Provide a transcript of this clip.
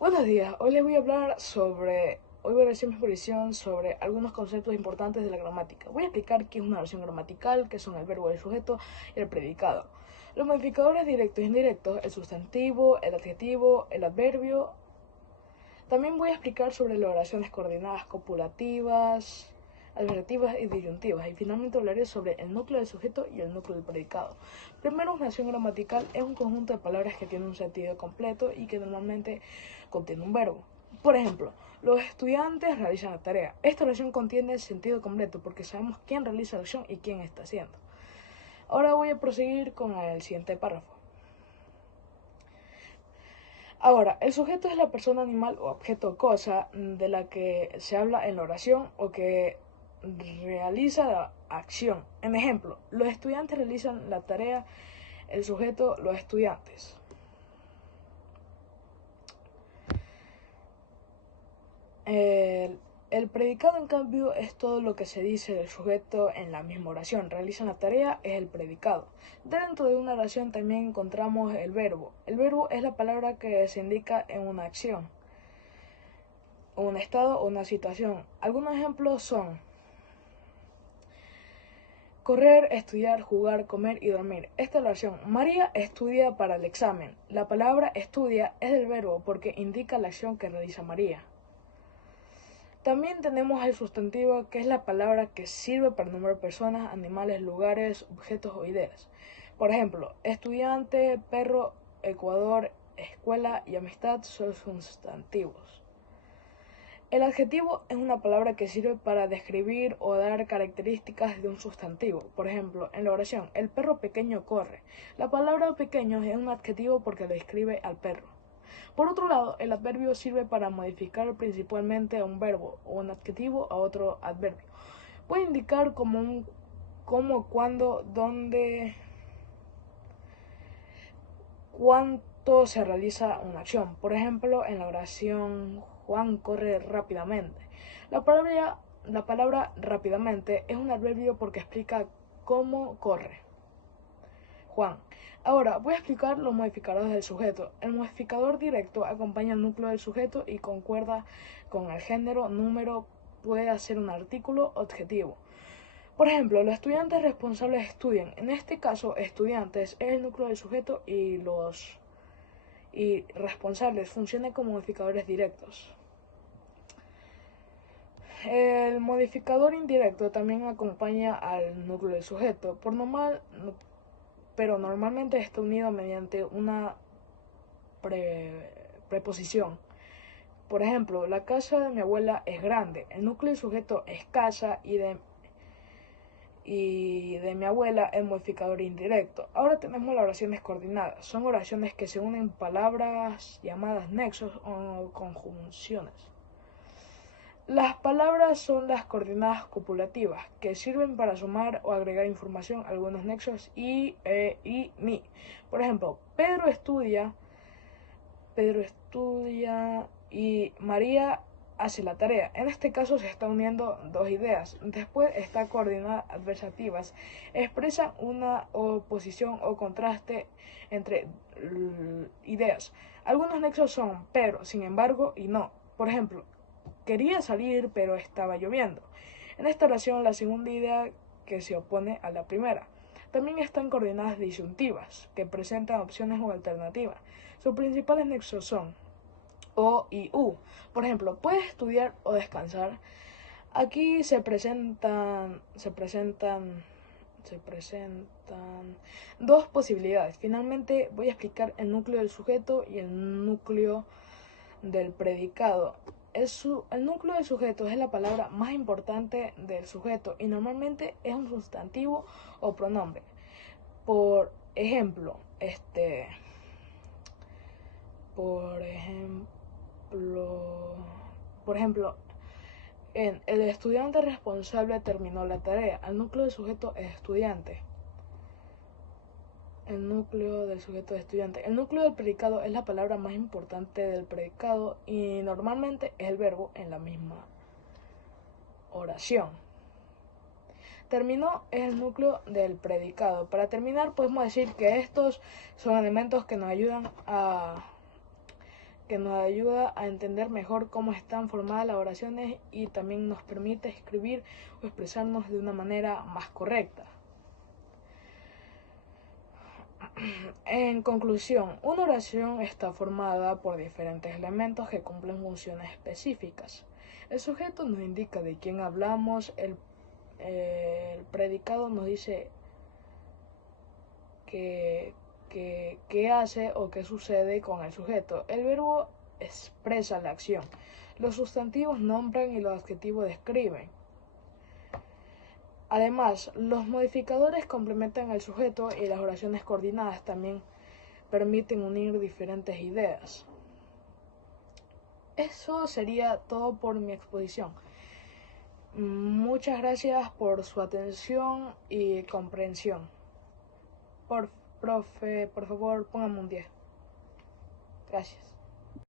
Buenos días, hoy les voy a hablar hoy voy a decir mi exposición sobre algunos conceptos importantes de la gramática. Voy a explicar qué es una oración gramatical, qué son el verbo, el sujeto y el predicado. Los modificadores directos e indirectos, el sustantivo, el adjetivo, el adverbio. También voy a explicar sobre las oraciones coordinadas copulativas, adversativas y disyuntivas. Y finalmente hablaré sobre el núcleo del sujeto y el núcleo del predicado. Primero, una oración gramatical es un conjunto de palabras que tiene un sentido completo y que normalmente contiene un verbo. Por ejemplo, los estudiantes realizan la tarea. Esta oración contiene el sentido completo porque sabemos quién realiza la acción y quién está haciendo. Ahora voy a proseguir con el siguiente párrafo. Ahora, el sujeto es la persona, animal o objeto o cosa de la que se habla en la oración o que realiza la acción. En ejemplo, los estudiantes realizan la tarea, el sujeto, los estudiantes. El predicado, en cambio, es todo lo que se dice del sujeto en la misma oración. Realizan la tarea es el predicado. Dentro de una oración también encontramos el verbo. El verbo es la palabra que se indica en una acción, un estado o una situación. Algunos ejemplos son correr, estudiar, jugar, comer y dormir. Esta es la oración. María estudia para el examen. La palabra estudia es el verbo porque indica la acción que realiza María. También tenemos el sustantivo, que es la palabra que sirve para nombrar personas, animales, lugares, objetos o ideas. Por ejemplo, estudiante, perro, Ecuador, escuela y amistad son sustantivos. El adjetivo es una palabra que sirve para describir o dar características de un sustantivo. Por ejemplo, en la oración, el perro pequeño corre. La palabra pequeño es un adjetivo porque describe al perro. Por otro lado, el adverbio sirve para modificar principalmente a un verbo o un adjetivo a otro adverbio. Puede indicar cómo, cuándo, dónde, cuánto se realiza una acción. Por ejemplo, en la oración Juan corre rápidamente. La palabra, la palabra rápidamente es un adverbio porque explica cómo corre Juan. Ahora voy a explicar los modificadores del sujeto. El modificador directo acompaña el núcleo del sujeto y concuerda con el género, número, puede ser un artículo o adjetivo. Por ejemplo, los estudiantes responsables estudian. En este caso, estudiantes es el núcleo del sujeto y los responsables funcionan como modificadores directos. El modificador indirecto también acompaña al núcleo del sujeto, pero normalmente está unido mediante una preposición. Por ejemplo, la casa de mi abuela es grande. El núcleo del sujeto es casa y de mi abuela el modificador indirecto. Ahora tenemos las oraciones coordinadas. Son oraciones que se unen palabras llamadas nexos o conjunciones. Las palabras son las coordenadas copulativas, que sirven para sumar o agregar información a algunos nexos y, ni. Por ejemplo, Pedro estudia y María hace la tarea. En este caso se están uniendo dos ideas. Después está coordenadas adversativas. Expresan una oposición o contraste entre ideas. Algunos nexos son pero, sin embargo y no. Por ejemplo, quería salir pero estaba lloviendo. En esta oración la segunda idea que se opone a la primera. También están coordenadas disyuntivas, que presentan opciones o alternativas. Sus principales nexos son O y U. Por ejemplo, puedes estudiar o descansar. Aquí se presentan dos posibilidades. Finalmente voy a explicar el núcleo del sujeto y el núcleo del predicado. El núcleo del sujeto es la palabra más importante del sujeto y normalmente es un sustantivo o pronombre. Por ejemplo, por ejemplo, por ejemplo, el estudiante responsable terminó la tarea. El núcleo del sujeto es estudiante. El núcleo del sujeto es estudiante. El núcleo del predicado es la palabra más importante del predicado y normalmente es el verbo en la misma oración. Terminó es el núcleo del predicado. Para terminar podemos decir que estos son elementos que nos ayudan a que nos ayuda a entender mejor cómo están formadas las oraciones y también nos permite escribir o expresarnos de una manera más correcta. En conclusión, una oración está formada por diferentes elementos que cumplen funciones específicas. El sujeto nos indica de quién hablamos, el predicado nos dice qué hace o qué sucede con el sujeto. El verbo expresa la acción. Los sustantivos nombran y los adjetivos describen. Además, los modificadores complementan al sujeto y las oraciones coordinadas también permiten unir diferentes ideas. Eso sería todo por mi exposición. Muchas gracias por su atención y comprensión. Profe, por favor, póngame un 10. Gracias.